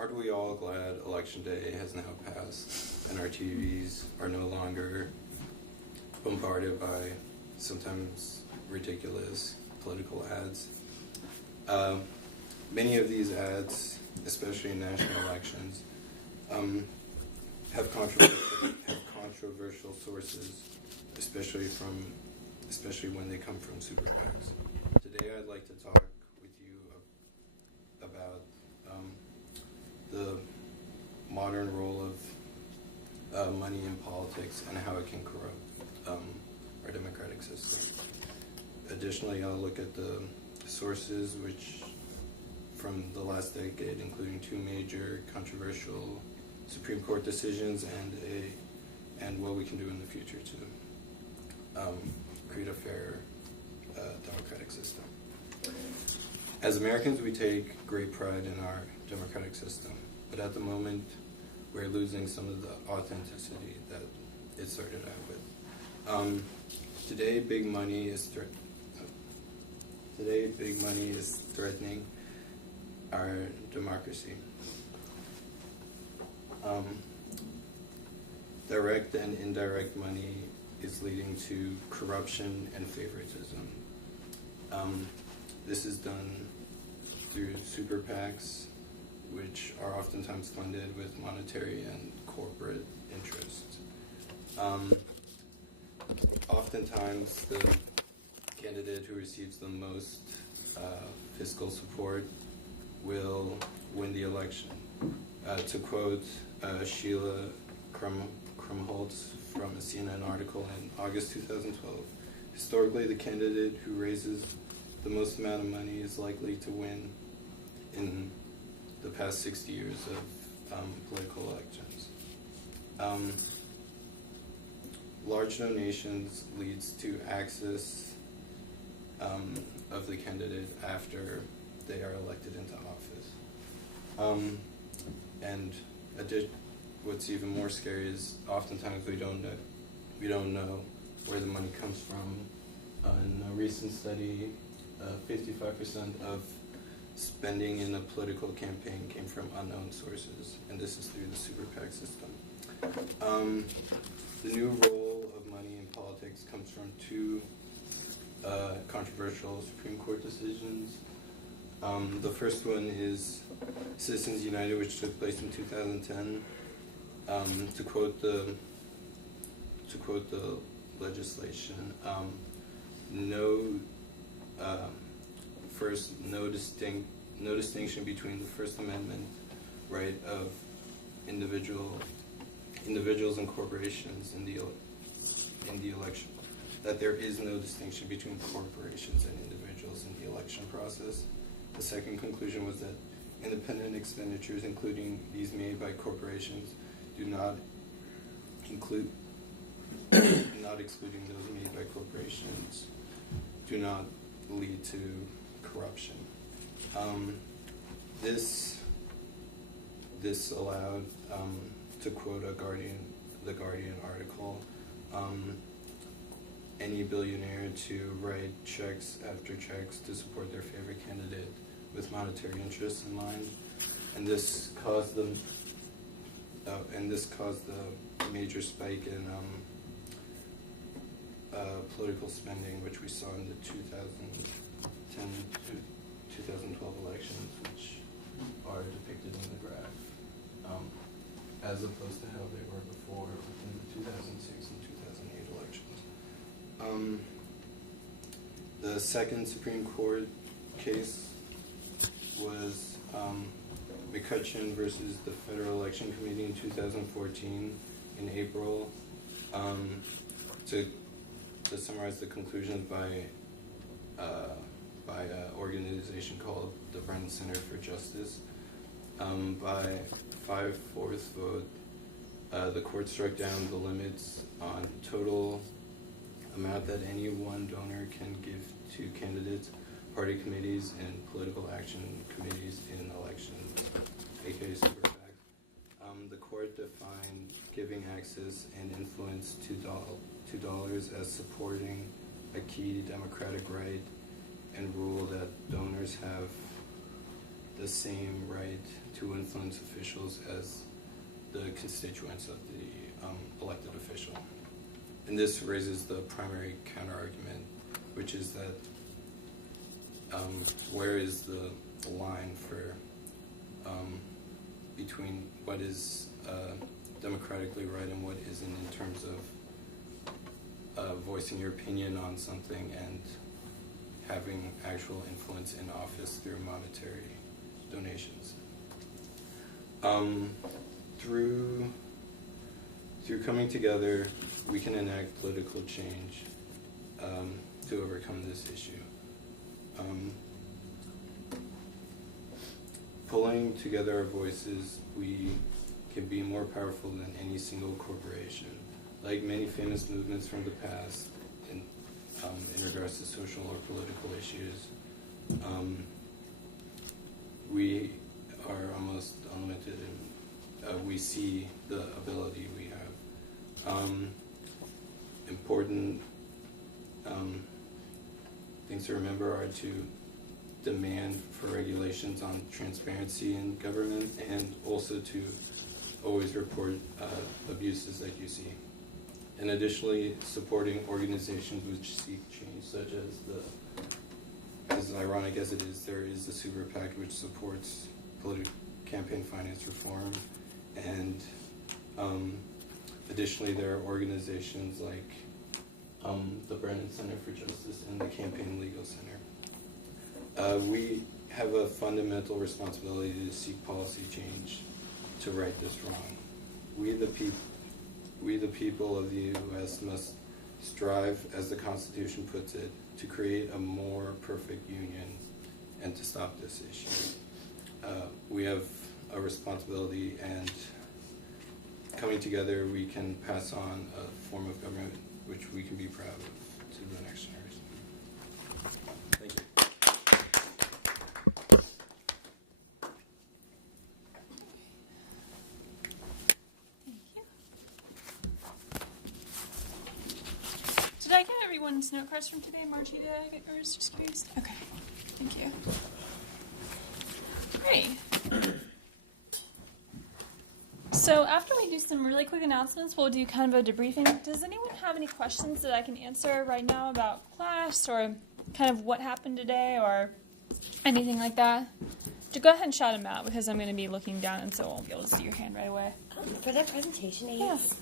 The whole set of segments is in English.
Aren't we all glad Election Day has now passed and our TVs are no longer bombarded by sometimes ridiculous political ads? Many of these ads, especially in national elections, have controversial sources, especially when they come from super PACs. Today I'd like to talk with you about the modern role of money in politics and how it can corrupt our democratic system. Additionally, I'll look at the sources from the last decade, including two major controversial Supreme Court decisions and what we can do in the future to create a fair democratic system. As Americans, we take great pride in our democratic system, but at the moment, we're losing some of the authenticity that it started out with. Today, big money is threatening our democracy. Direct and indirect money is leading to corruption and favoritism. This is done through super PACs, which are oftentimes funded with monetary and corporate interests. Oftentimes, the candidate who receives the most fiscal support will win the election. To quote Sheila Krumholtz from a CNN article in August 2012, historically the candidate who raises the most amount of money is likely to win in the past 60 years of political elections. Large donations leads to access of the candidate after they are elected into office. And what's even more scary is oftentimes we don't know where the money comes from. In a recent study, 55% of spending in a political campaign came from unknown sources, and this is through the super PAC system. The new role of money in politics comes from two controversial Supreme Court decisions. The first one is Citizens United, which took place in 2010. To quote the legislation, no distinction between the First Amendment right of individuals and corporations in the election. That there is no distinction between corporations and individuals in the election process. The second conclusion was that independent expenditures, including these made by corporations, not excluding those made by corporations, do not lead to corruption. This allowed, to quote the Guardian article, any billionaire to write checks after checks to support their favorite candidate with monetary interests in mind, and this caused the major spike in political spending, which we saw in the 2010 to 2012 elections, which are depicted in the graph, as opposed to how they were before in the 2006 and 2008 elections. The second Supreme Court case was McCutcheon versus the Federal Election Committee in 2014 in April. To summarize the conclusions by an organization called the Brennan Center for Justice, by 5/4 vote, the court struck down the limits on total amount that any one donor can give to candidates, party committees, and political action committees in elections, aka super PAC. The court defined giving access and influence to dollars as supporting a key democratic right, and ruled that donors have the same right to influence officials as the constituents of the elected official. And this raises the primary counter-argument, which is that where is the line for between what is democratically right and what isn't in terms of voicing your opinion on something and having actual influence in office through monetary donations. Through coming together, we can enact political change to overcome this issue. Pulling together our voices, we can be more powerful than any single corporation. Like many famous movements from the past in regards to social or political issues, we are almost unlimited and we see the ability we have. Important things to remember are to demand for regulations on transparency in government and also to always report abuses that you see. And additionally, supporting organizations which seek change, such as ironic as it is, there is the Super PAC which supports political campaign finance reform, and additionally there are organizations like the Brennan Center for Justice and the Campaign Legal Center. We have a fundamental responsibility to seek policy change to right this wrong. We the people of the U.S. must strive, as the Constitution puts it, to create a more perfect union and to stop this issue. We have a responsibility, and coming together we can pass on a form of government which we can be proud of to the next generation. Thank you. Did I get everyone's note cards from today? Margie, did I get yours? Just curious. Okay, thank you. Great. So after we do some really quick announcements, we'll do kind of a debriefing. Does anyone have any questions that I can answer right now about class or kind of what happened today or anything like that? To go ahead and shout them out because I'm going to be looking down and so I won't be able to see your hand right away. For the presentation aids,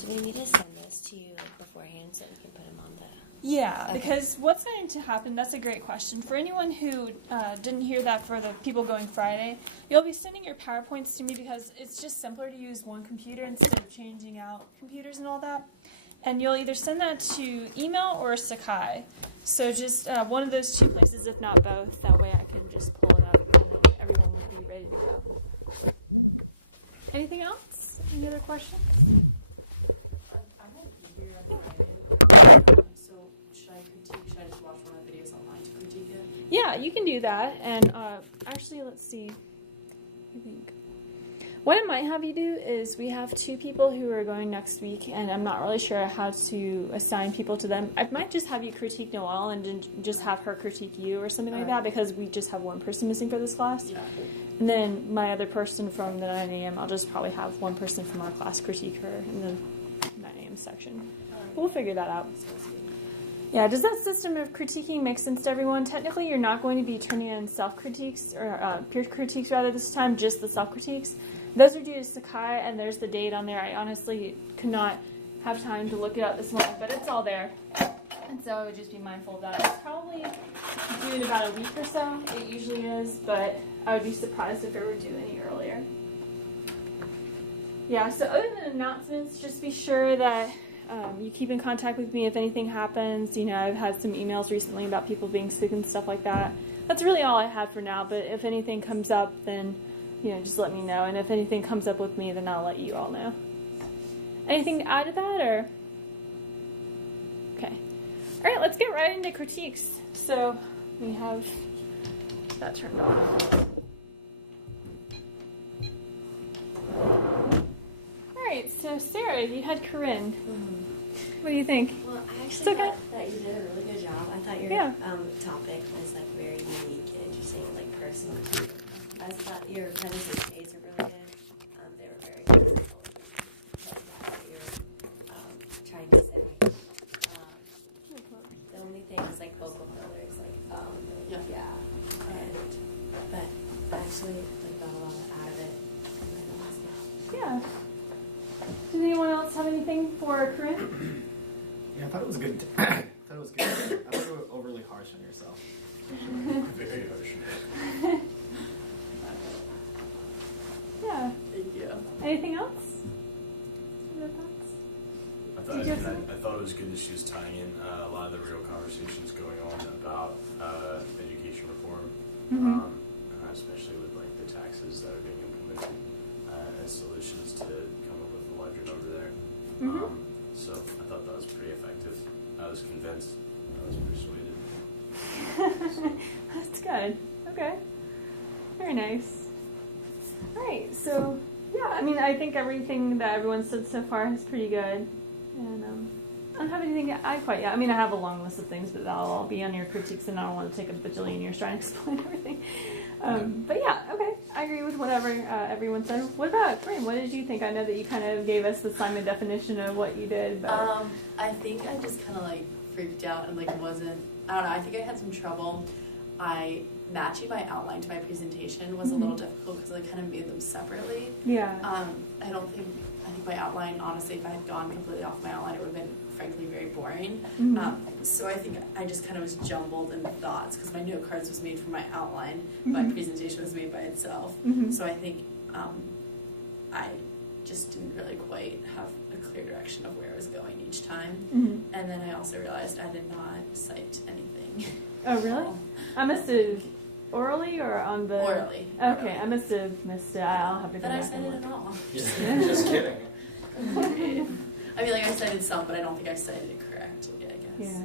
do we need to send those to you beforehand so we can put them on the... Yeah, Okay. because what's going to happen, that's a great question. For anyone who didn't hear that for the people going Friday, you'll be sending your PowerPoints to me because it's just simpler to use one computer instead of changing out computers and all that. And you'll either send that to email or Sakai. So just one of those two places, if not both. That way I can just pull it up and then everyone will be ready to go. Anything else? Any other questions? I won't be here on Friday. So should I just watch one of the videos online to critique it? Yeah, you can do that. And actually, let's see. I think what I might have you do is we have two people who are going next week, and I'm not really sure how to assign people to them. I might just have you critique Noelle and then just have her critique you or something like that because we just have one person missing for this class. Yeah. And then my other person from the 9 a.m., I'll just probably have one person from our class critique her in the 9 a.m. section. But we'll figure that out. Yeah, does that system of critiquing make sense to everyone? Technically, you're not going to be turning in self-critiques, or peer critiques rather this time, just the self-critiques. Those are due to Sakai, and there's the date on there. I honestly could not have time to look it up this morning, but it's all there. And so I would just be mindful of that. It's probably due in about a week or so. It usually is, but I would be surprised if it were due any earlier. Yeah, so other than announcements, just be sure that you keep in contact with me if anything happens. You know, I've had some emails recently about people being sick and stuff like that. That's really all I have for now, but if anything comes up, then, you know, just let me know. And if anything comes up with me, then I'll let you all know. Anything to add to that, or? Okay. All right, let's get right into critiques. So we have that turned off. All right, so Sarah, you had Corinne. Mm-hmm. What do you think? Well, I actually okay. thought that you did a really good job. I thought your topic was like very unique and interesting, like personal. guys thought your presentation are really good. They were very good. What you're trying to say. The only thing is like vocal fillers, like yeah. But actually, like got a lot out of it. Yeah. Does anyone else have anything for Corinne? Yeah, I thought it was good. I thought it was good. I thought you were overly harsh on yourself. Very harsh. Yeah. Thank you. Anything else? Other thoughts? Did you have something? I thought it was good that she was tying in a lot of the real conversations going on about education reform, especially with like the taxes that are being implemented as solutions to come up with a larger number there. So I thought that was pretty effective. I was convinced. I was persuaded. That's good. Okay. Very nice. All right. So, yeah, I mean, I think everything that everyone said so far is pretty good. And I don't have anything to add quite yet. I mean, I have a long list of things, but that'll all be on your critiques, and I don't want to take a bajillion years trying to explain everything. But yeah, okay. I agree with whatever everyone said. What about Corinne? What did you think? I know that you kind of gave us the Simon definition of what you did, but I think I just kind of like freaked out and like wasn't. I don't know. I think I had some trouble. Matching my outline to my presentation was a little difficult because I kind of made them separately. yeah. I think my outline, honestly, if I had gone completely off my outline, it would have been, frankly, very boring. So I think I just kind of was jumbled in thoughts because my note cards was made for my outline, my presentation was made by itself. So I think I just didn't really quite have a clear direction of where I was going each time. And then I also realized I did not cite anything. Oh, really? I must have orally or on the Orally. Okay, I must have missed it. I'll have to go But I back and cited look. it all. Just kidding. I mean, like, I cited some, but I don't think I cited it correctly, I guess. Yeah.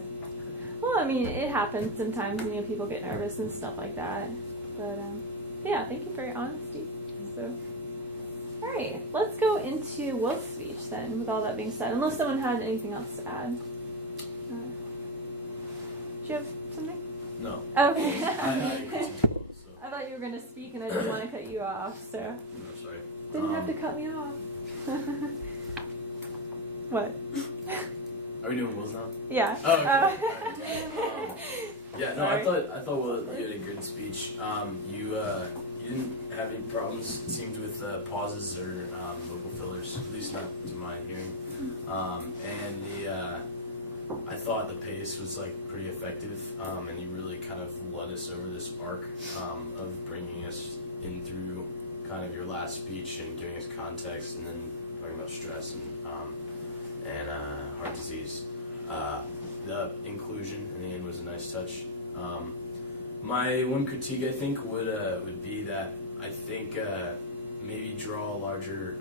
Well, I mean, it happens sometimes. You know, people get nervous and stuff like that. But yeah, thank you for your honesty. So, all right, let's go into Wolf's speech then. With all that being said, unless someone had anything else to add. Do you have something? No. Okay. I critiqued well, so. I thought you were going to speak, and I didn't want to cut you off, so No, sorry. didn't have to cut me off. What? Are we doing Will's now? Yeah. Oh, okay. Yeah, no, Sorry. I thought Will, you had a good speech. You didn't have any problems, it seemed, with pauses or vocal fillers, at least not to my hearing. I thought the pace was like pretty effective, and you really kind of led us over this arc of bringing us in through kind of your last speech and giving us context, and then talking about stress and heart disease. The inclusion in the end was a nice touch. My one critique, I think, would be that I think maybe draw a larger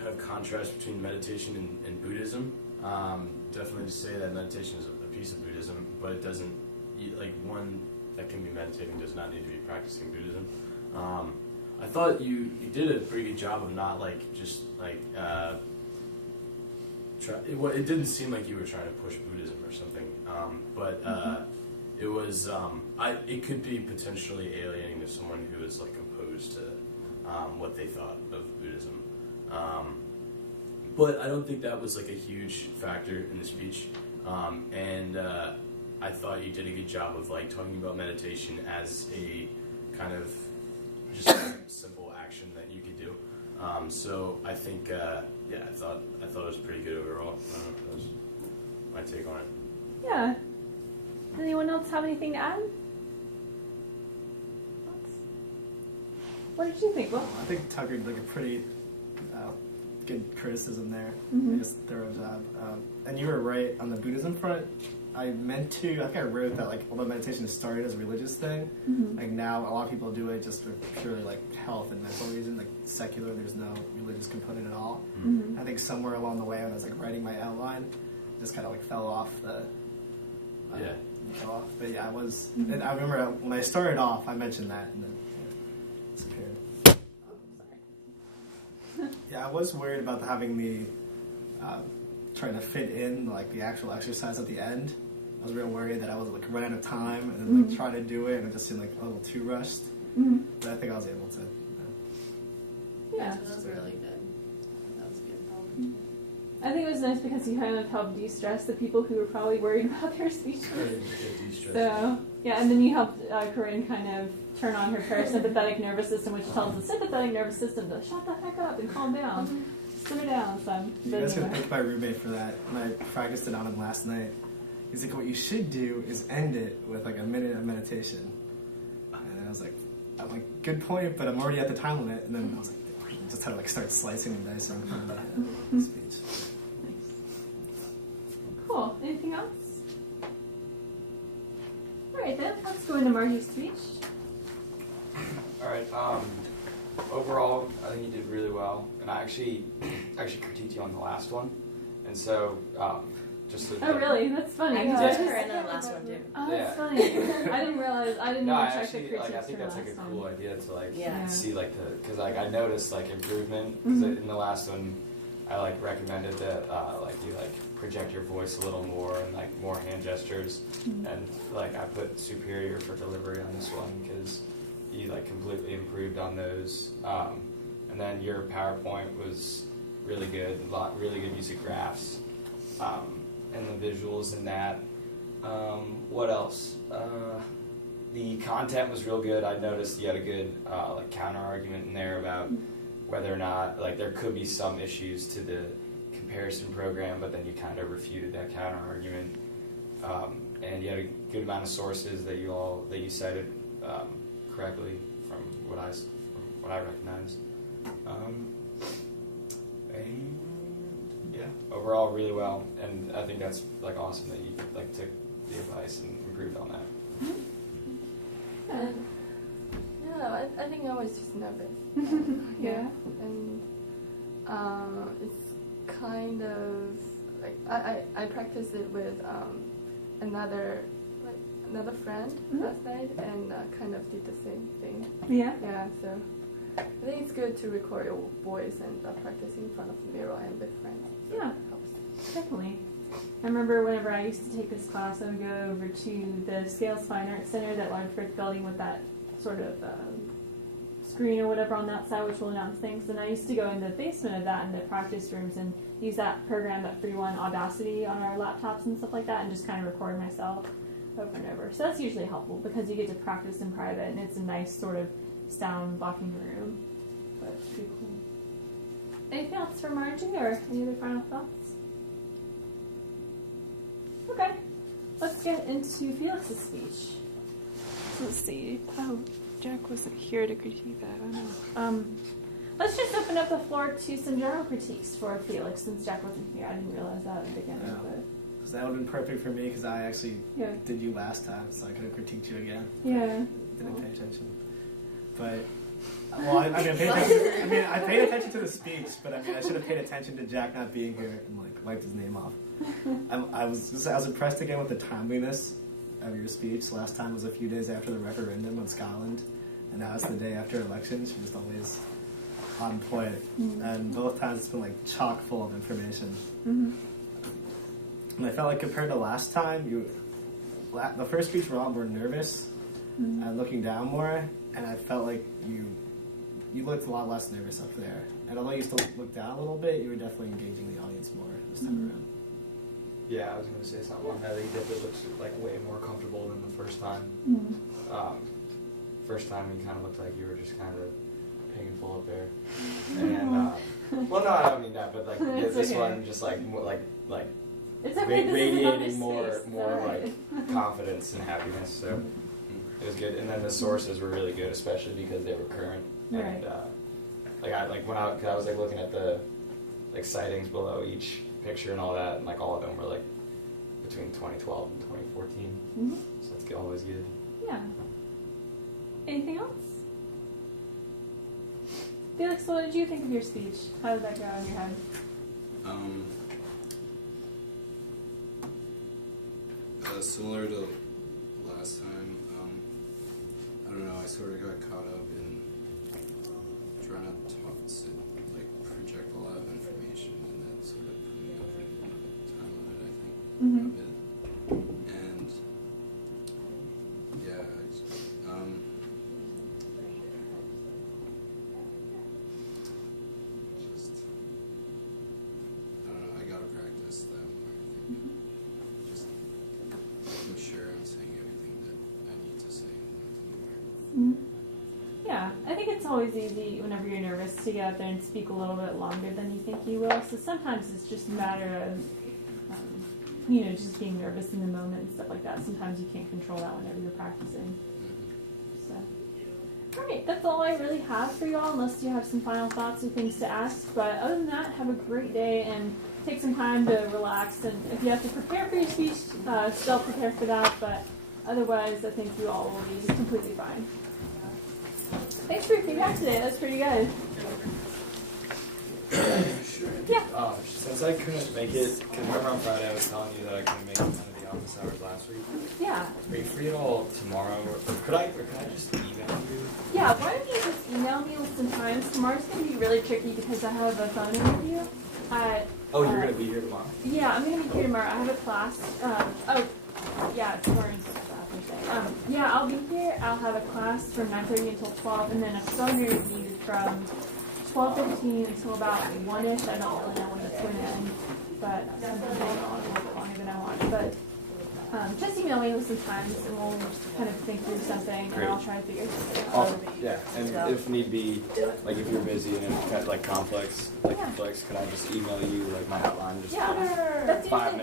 kind of contrast between meditation and Buddhism. Definitely to say that meditation is a piece of Buddhism, but it doesn't, like, one that can be meditating does not need to be practicing Buddhism. I thought you did a pretty good job of not it didn't seem like you were trying to push Buddhism or something, but it was it could be potentially alienating to someone who is like opposed to what they thought of Buddhism. But I don't think that was like a huge factor in the speech, and I thought you did a good job of like talking about meditation as a kind of just a simple action that you could do. So I think, I thought it was pretty good overall. That was my take on it. Yeah. Does anyone else have anything to add? What did you think? Well, I think Tucker did like a pretty good criticism there. Just thorough job. And you were right on the Buddhism front. I think I wrote that like although meditation started as a religious thing, like now a lot of people do it just for purely like health and mental reason, like secular. There's no religious component at all. I think somewhere along the way when I was like writing my outline, it just kind of like fell off the. Fell off. But yeah, I was. And I remember when I started off, I mentioned that and then disappeared. Yeah, I was worried about having the trying to fit in like the actual exercise at the end. I was real worried that I was like running out of time and then like trying to do it and it just seemed like a little too rushed. But I think I was able to. Yeah. So that was really good. That was good. I think it was nice because you kind of helped de-stress the people who were probably worried about their speech. So, yeah, and then you helped Corinne kind of turn on her parasympathetic nervous system, which tells the sympathetic nervous system to shut the heck up and calm down. Simmer down, son. You guys can thank my roommate for that. When I practiced it on him last night, he's like, what you should do is end it with like a minute of meditation. And I was like, I'm like, good point, but I'm already at the time limit. And then I was like, just had to like start slicing and dicing in front of the speech. Cool. Anything else? All right, then let's go into Margie's speech. All right. Overall, I think you did really well, and I actually critiqued you on the last one, and so just. Oh, really? That's funny. I Yeah. judged her in the last one too. Oh, that's Yeah. funny. I didn't realize. I didn't No, even I check actually the critiques I think for that's the like a last cool one. idea to like Yeah. see like because like I noticed like improvement because in the last one I like recommended that like you like project your voice a little more and like more hand gestures and like I put superior for delivery on this one because you like completely improved on those and then your PowerPoint was really good, really good use of graphs and the visuals in that. What else? The content was real good. I noticed you had a good like counter argument in there about whether or not like there could be some issues to the comparison program, but then you kind of refuted that counter argument. And you had a good amount of sources that you cited correctly from what I recognized. And yeah, overall really well, and I think that's like awesome that you like took the advice and improved on that. And yeah, I think I was just nervous. Yeah. And it's kind of like I practiced it with another friend last night and kind of did the same thing. Yeah. Yeah, so I think it's good to record your voice and practice in front of the mirror and with friends. So Yeah. it helps. Definitely. I remember whenever I used to take this class, I would go over to the Scales Fine Arts Center, that large brick building with that sort of screen or whatever on that side, which will announce things. And I used to go in the basement of that in the practice rooms and use that program, that free one, Audacity, on our laptops and stuff like that, and just kind of record myself over and over. So that's usually helpful because you get to practice in private, and it's a nice sort of sound blocking room. But it's pretty cool. Anything else for Margie, or any other final thoughts? Okay, let's get into Felix's speech. Let's see. Oh, Jack wasn't here to critique that. I don't know. Let's just open up the floor to some general critiques for Felix, since Jack wasn't here. I didn't realize that at the beginning. Yeah. But Because that would have been perfect for me because I actually yeah. did you last time, so I could have critiqued you again. Yeah. Didn't pay attention. But, well, I paid attention to the speech, but I mean, I should have paid attention to Jack not being here and like wiped his name off. I was impressed again with the timeliness of your speech. Last time was a few days after the referendum in Scotland, and now it's the day after elections. You're just always on point, and both times it's been like chock full of information. And I felt like compared to last time, the first speech were a lot more nervous and looking down more, and I felt like you looked a lot less nervous up there. And although you still looked down a little bit, you were definitely engaging the audience more this time around. Yeah, I was going to say something on that. He definitely looks like way more comfortable than the first time. First time he kind of looked like you were just kind of painful up there. And well, no, I don't mean that, but like this okay. one just like more, like It's okay. This is radiating another more space, more so- like confidence and happiness. So it was good. And then the sources were really good, especially because they were current. Right. And cause I was like looking at the like sightings below each picture and all that, and like all of them were like between 2012 and 2014. So that's always good. Yeah. Anything else? Felix, what did you think of your speech? How did that go in your head? Similar to last time, I don't know, I sort of got caught up in trying to project a lot of information, and that sort of put me over the time limit, I think, a bit. And Yeah, I think it's always easy whenever you're nervous to get out there and speak a little bit longer than you think you will. So sometimes it's just a matter of, just being nervous in the moment and stuff like that. Sometimes you can't control that whenever you're practicing. So, all right, that's all I really have for y'all, unless you have some final thoughts or things to ask. But other than that, have a great day and take some time to relax. And if you have to prepare for your speech, still prepare for that. But otherwise, I think you all will be completely fine. Thanks for your feedback today. That's pretty good. Yeah. Since I couldn't make it, because remember on Friday I was telling you that I couldn't make it to the office hours last week? Yeah. Are you free at all tomorrow? Or could I just email you? Yeah, why don't you just email me with some times? Tomorrow's going to be really tricky because I have a phone interview. Oh, you're going to be here tomorrow? Yeah, I'm going to be here tomorrow. I have a class. It's tomorrow. Yeah, I'll be here. I'll have a class from 9:30 until 12, and then a phone interview from 12:15 until about 1-ish. I don't really know when it's going to end, but something going on a little bit longer than I want. But just email me with some times, and we'll kind of think through something, and I'll try to figure something out. Awesome. Yeah, and if need be, like if you're busy and if you've got conflicts, conflicts, could I just email you my outline? Just That's 5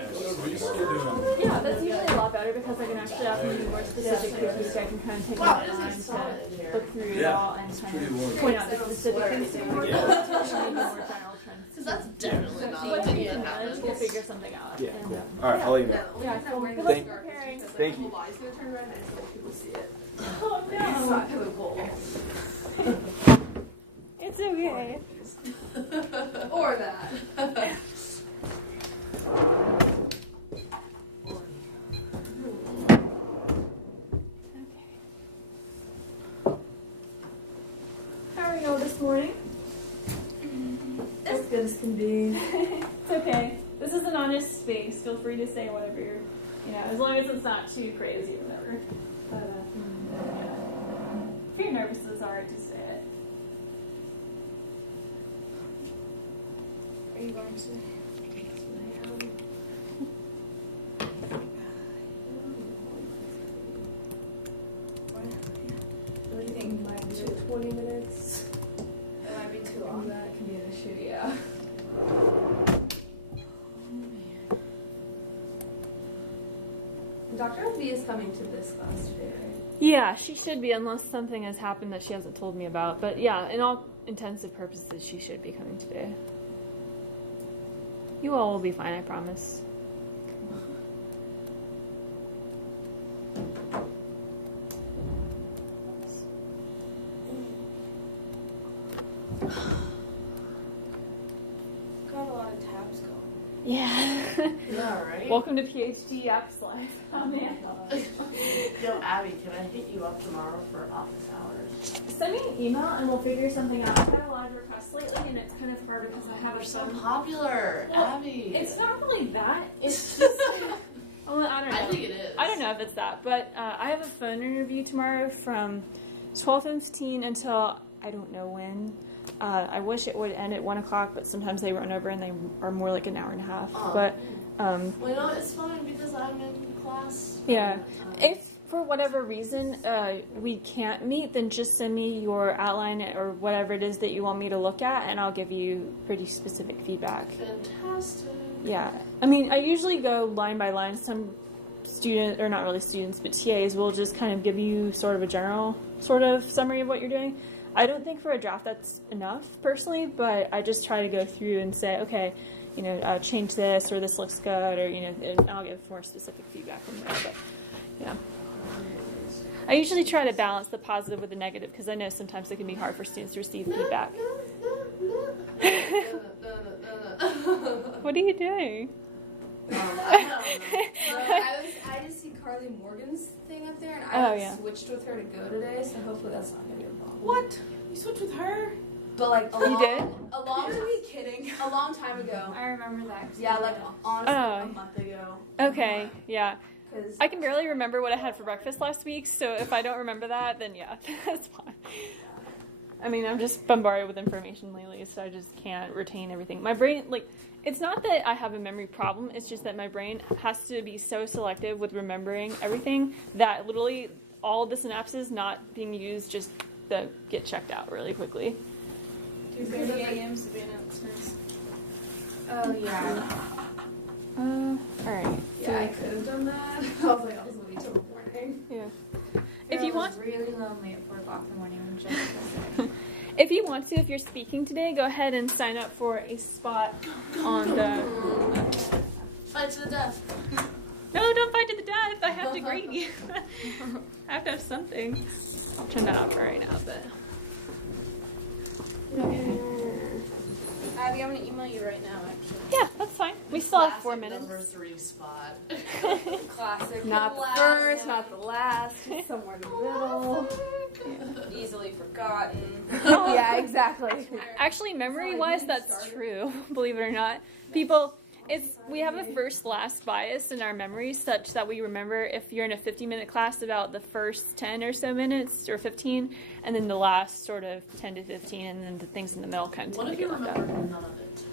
usually, minutes. yeah, that's usually a lot better because I can actually ask you more specific critiques. I can kind of take my time to look through it all and kind of point out the specific things to be more general trends. Because that's definitely not But the if you thing that can manage, happens. we'll figure something out. Yeah, And, cool. All right, I'll email. Yeah, cool. Good luck Thank- preparing. Thank you. Oh no. It's okay. Or that. How are you all this morning? As good as can be. It's okay. This is an honest space. Feel free to say whatever as long as it's not too crazy or whatever. But, if you're nervous, it's alright to say it. Are you going to? What do you think? Might be 20 minutes? It might be too long. That can be an issue, yeah. Dr. Alvey is coming to this class today, right? Yeah, she should be, unless something has happened that she hasn't told me about. But yeah, in all intensive purposes, she should be coming today. You all will be fine, I promise. Got a lot of tabs going. Yeah. Yeah, right? Welcome to PhD Apps Life. Oh man. Yo, Abby, can I hit you up tomorrow for office hours? Send me an email and we'll figure something out. I've had a lot of requests lately and it's kind of hard because I have You're a so phone. popular, Well, Abby. It's not really that. It's just. Well, I don't know. I think it is. I don't know if it's that, but I have a phone interview tomorrow from 12:15 until I don't know when. I wish it would end at 1 o'clock, but sometimes they run over and they are more like an hour and a half. Oh. But Well, it's fine because I'm in class. yeah, if for whatever reason we can't meet, then just send me your outline or whatever it is that you want me to look at, and I'll give you pretty specific feedback. Fantastic. Yeah, I mean, I usually go line by line. Some students, or not really students, but TAs will just kind of give you sort of a general sort of summary of what you're doing. I don't think for a draft that's enough personally, but I just try to go through and say, okay, change this or this looks good, or and I'll give more specific feedback from there. But yeah, I usually try to balance the positive with the negative because I know sometimes it can be hard for students to receive feedback. What are you doing? I just see Carly Morgan's thing up there, and I switched with her to go today, so hopefully that's not gonna be a problem. What? You switched with her? But like a You long, did? a long time, kidding? A long time ago. I remember that. Yeah, like honestly, Oh. a month ago. Okay, yeah. 'Cause I can barely remember what I had for breakfast last week, so if I don't remember that, then yeah, that's fine. I mean, I'm just bombarded with information lately, so I just can't retain everything. My brain, it's not that I have a memory problem, it's just that my brain has to be so selective with remembering everything that literally all the synapses not being used just that get checked out really quickly. 2:30 a.m. Savannah announcements. Oh, yeah. All right. Yeah, I could have done that. I was like, I was waiting till the morning. Yeah. If you It was want, really lonely at 4 o'clock in the morning when Jen was sick. if you want to, if you're speaking today, go ahead and sign up for a spot on the. Fight to the death. No, don't fight to the death. I have to grade. I have to have something. I'll turn that off for right now, but. Okay. Abby, I'm gonna email you right now, actually. Yeah, that's fine. We still have 4 Classic minutes. Number 3 spot. Classic. Not the last first, one. not the last. Somewhere in the middle. Easily forgotten. Yeah, exactly. Actually, memory-wise, that's true. Believe it or not, we have a first-last bias in our memories, such that we remember if you're in a 50-minute class about the first 10 or so minutes, or 15, and then the last sort of 10 to 15, and then the things in the middle kind of What tend if to you get left remember out. none of it?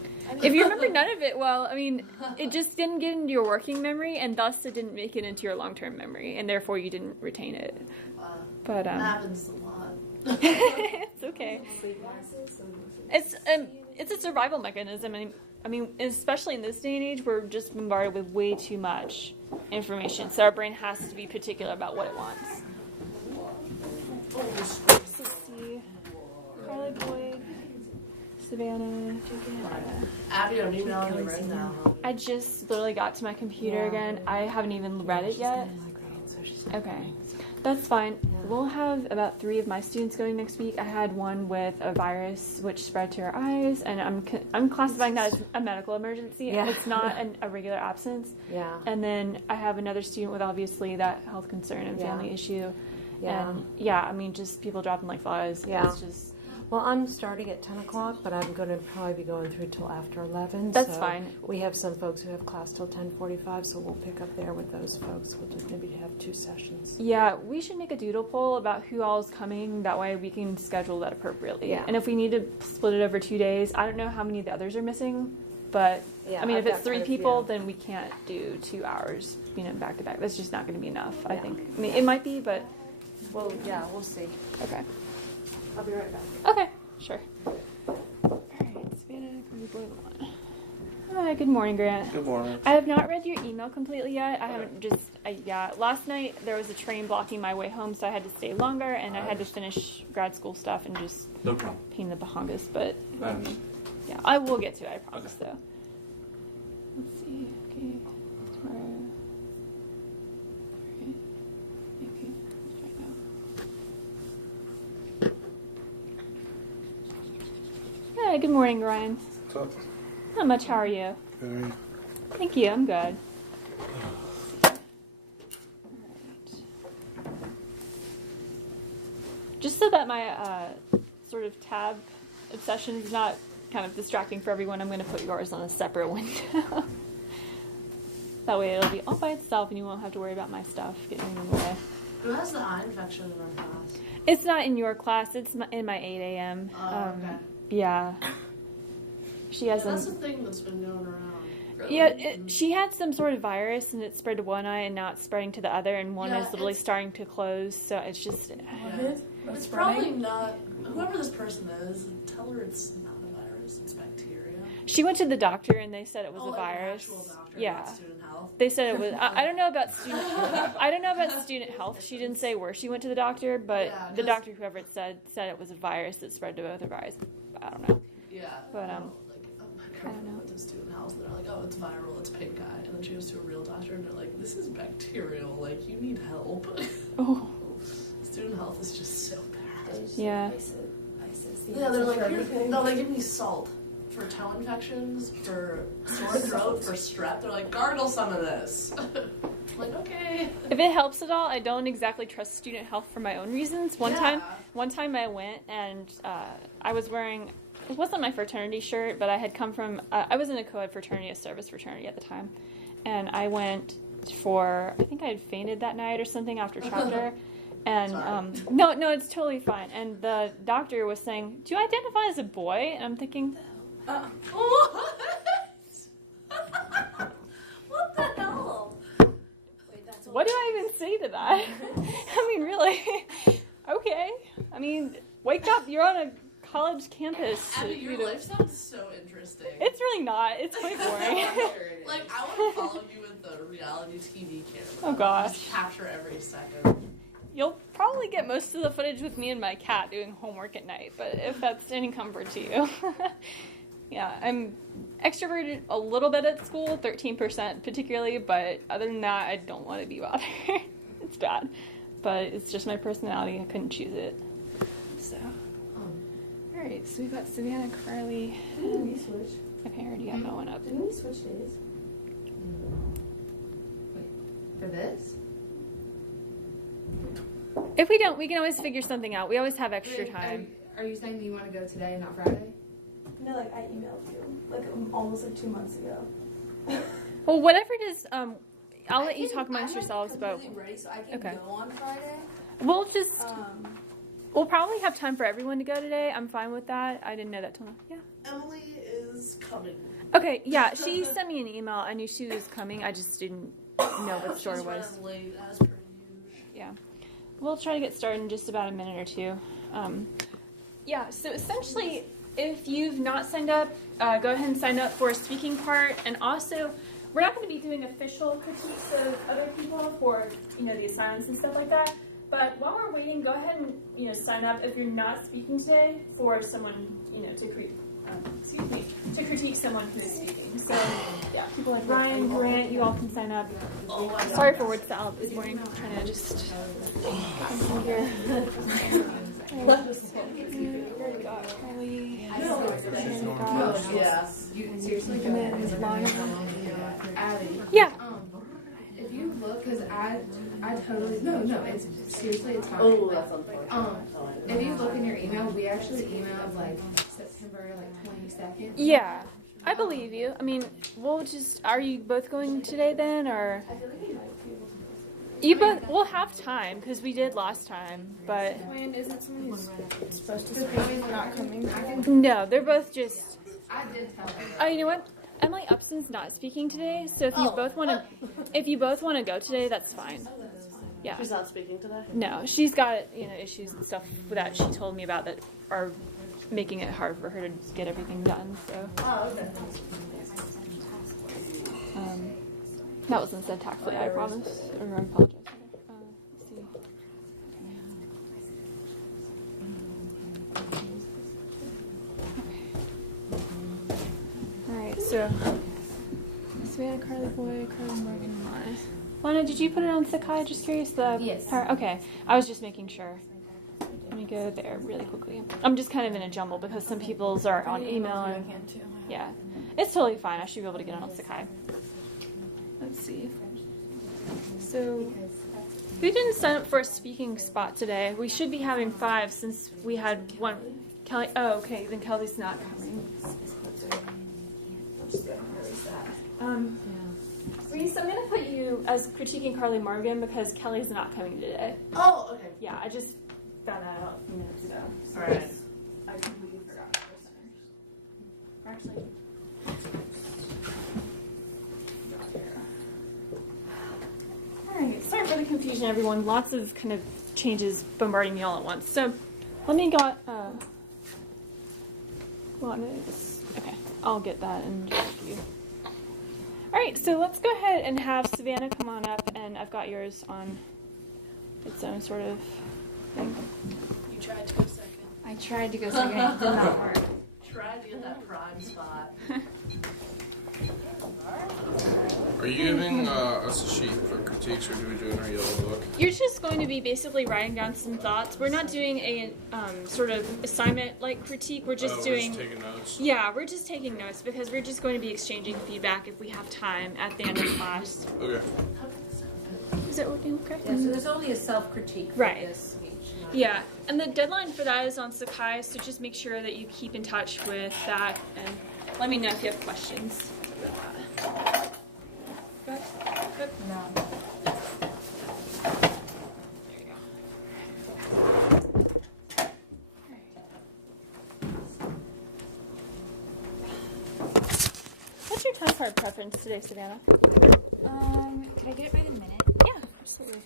If you remember none of it, well, I mean, it just didn't get into your working memory, and thus it didn't make it into your long-term memory, and therefore you didn't retain it. But That happens a lot. it's okay. It's a survival mechanism. I mean, especially in this day and age, we're just bombarded with way too much information, so our brain has to be particular about what it wants. Sissy, Carly Boyd, Savannah. Abby, I'm emailing you right now. I just literally got to my computer again. I haven't even read it yet. Okay, that's fine. We'll have about 3 of my students going next week. I had one with a virus which spread to her eyes, and I'm classifying that as a medical emergency. Yeah. It's not a regular absence. Yeah. And then I have another student with obviously that health concern and family issue. Yeah. And yeah, I mean, just people dropping like flies. Yeah. It's just. Well, I'm starting at 10 o'clock, but I'm going to probably be going through till after 11. That's so fine. We have some folks who have class till 10:45, so we'll pick up there with those folks. We'll just maybe have 2 sessions. Yeah, we should make a doodle poll about who all is coming. That way we can schedule that appropriately. Yeah. And if we need to split it over 2 days, I don't know how many of the others are missing, but Yeah, I mean, I've if it's got 3 quite a people, few. then we can't do 2 hours, back to back. That's just not going to be enough, I think. I mean, it might be, but Well, yeah, we'll see. okay. I'll be right back. Okay, sure. All right, Savannah, Carly Boyd, one. Hi, good morning, Grant. Good morning. I have not read your email completely yet. I haven't last night there was a train blocking my way home, so I had to stay longer, and I had to finish grad school stuff and just No problem. pain in the bahongas, but Thanks. yeah, I will get to it, I promise, though. Let's see, okay, tomorrow. Okay, let's try now. Hi, good morning, Ryan. What's up? Not much, how are you? Good. Thank you, I'm good. Alright. Just so that my sort of tab obsession is not kind of distracting for everyone, I'm going to put yours on a separate window. That way it'll be all by itself and you won't have to worry about my stuff getting in the way. Who has the eye infection in our class? It's not in your class, it's in my 8 a.m. Oh, okay. Yeah. She has That's the thing that's been going around. Really? Yeah, she had some sort of virus and it spread to one eye and now it's spreading to the other, and one Yeah, is literally it's- starting to close, so it's just... It's probably not. Whoever this person is, tell her it's not a virus, it's bacteria. She went to the doctor and they said it was Oh, a like an virus. actual doctor, Yeah. not student health. They said it was... I don't know about student... I don't know about student health. She didn't say where she went to the doctor, but Yeah, the 'cause- doctor, whoever it said it was a virus that spread to both of ours. I don't know. Yeah. But, no, I don't like, I know. went to student health, and they're like, oh, it's viral, it's pink eye. And then she goes to a real doctor, and they're like, this is bacterial, like, you need help. Oh, Student health is just so bad. yeah. Yeah, they're like, no, they give me salt for toe infections, for sore throat, for strep. They're like, gargle some of this. I'm like, okay. If it helps at all, I don't exactly trust student health for my own reasons. One time I went and I was wearing, it wasn't my fraternity shirt, but I had come from, I was in a co-ed fraternity, a service fraternity at the time. And I went for, I think I had fainted that night or something after chapter. And no, it's totally fine. And the doctor was saying, do you identify as a boy? And I'm thinking, What? What the hell? what do I even say to that? I mean, really? Okay. I mean, wake up! You're on a college campus. Abby, your life sounds so interesting. It's really not. It's quite boring. Like, I want to follow you with the reality TV camera. Oh gosh. Just capture every second. You'll probably get most of the footage with me and my cat doing homework at night, but if that's any comfort to you. Yeah, I'm extroverted a little bit at school, 13% particularly, but other than that, I don't want to be bothered. It's bad, but it's just my personality. I couldn't choose it. So, all right, so we've got Savannah, Carly. Didn't we switch? Okay, I already got that one up. Didn't we switch days? Wait, for this? If we don't, we can always figure something out. We always have extra time. Are you saying that you want to go today, not Friday? No, like I emailed you, like almost like 2 months ago. Well, whatever it is, I'll let you talk amongst yourselves about. I'm ready, so I can Okay. go on Friday. We'll just. We'll probably have time for everyone to go today. I'm fine with that. I didn't know that till now. Yeah. Emily is coming. Okay, yeah, she sent me an email. I knew she was coming. I just didn't know what the story She's was. running late, as per usual. Yeah. We'll try to get started in just about a minute or two. Yeah, so essentially, if you've not signed up, go ahead and sign up for a speaking part. And also, we're not going to be doing official critiques of other people for, the assignments and stuff like that. But while we're waiting, go ahead and, sign up if you're not speaking today for someone, to critique someone who's speaking. So, yeah, people like Ryan, Grant, you all can sign up. Sorry for word salad this morning. I'm trying to just come here. Yeah. If you look, because I totally, no, it's seriously, it's fine. Oh, that's unfortunate. If you look in your email, we actually emailed like September 22nd. Yeah, I believe you. I mean, are you both going today then, or? We'll have time, because we did last time, but. When isn't someone who's supposed to speak not coming? No, they're both just. I did tell her. Oh, you know what? Emily Upson's not speaking today, so if you both want to go today, that's fine. Yeah. She's not speaking today? No, she's got issues and stuff that she told me about that are making it hard for her to get everything done. So. Oh, okay. That wasn't said tactfully, I promise. Or I apologize. Let's see. Alright, so Savannah, Carly Boy, Carly Morgan, Lana. Lana, did you put it on Sakai? Just curious. Yes. Okay, I was just making sure. Let me go there really quickly. I'm just kind of in a jumble because some people's are on email. And, yeah, it's totally fine. I should be able to get on Sakai. Let's see. So, we didn't sign up for a speaking spot today. We should be having 5 since we had 1. Kelly. Oh, okay. Then Kelly's not coming. Reese, I'm gonna put you as critiquing Carly Morgan because Kelly's not coming today. Oh, okay. Yeah, I just found that out a few minutes ago. So Alright. I completely forgot. Or actually. Alright, sorry for the confusion, everyone. Lots of kind of changes bombarding you all at once. So, let me got, okay, I'll get that in just a few. Alright, so let's go ahead and have Savannah come on up, and I've got yours on its own sort of thing. You tried to go second. I tried to go second, it did not work. Tried to get that prime spot. Are you giving us a sheet for critiques, or do we do it in our yellow book? You're just going to be basically writing down some thoughts. We're not doing a sort of assignment-like critique. We're just doing... We're just taking notes? Yeah, we're just taking notes because we're just going to be exchanging feedback if we have time at the end of class. Okay. Is it working okay? Yeah, so there's only a self-critique for Right. this speech. Yeah, and the deadline for that is on Sakai, so just make sure that you keep in touch with that and let me know if you have questions. Good? Good? No. There you go. What's your time card preference today, Savannah? Could I get it by the minute? Yeah, absolutely.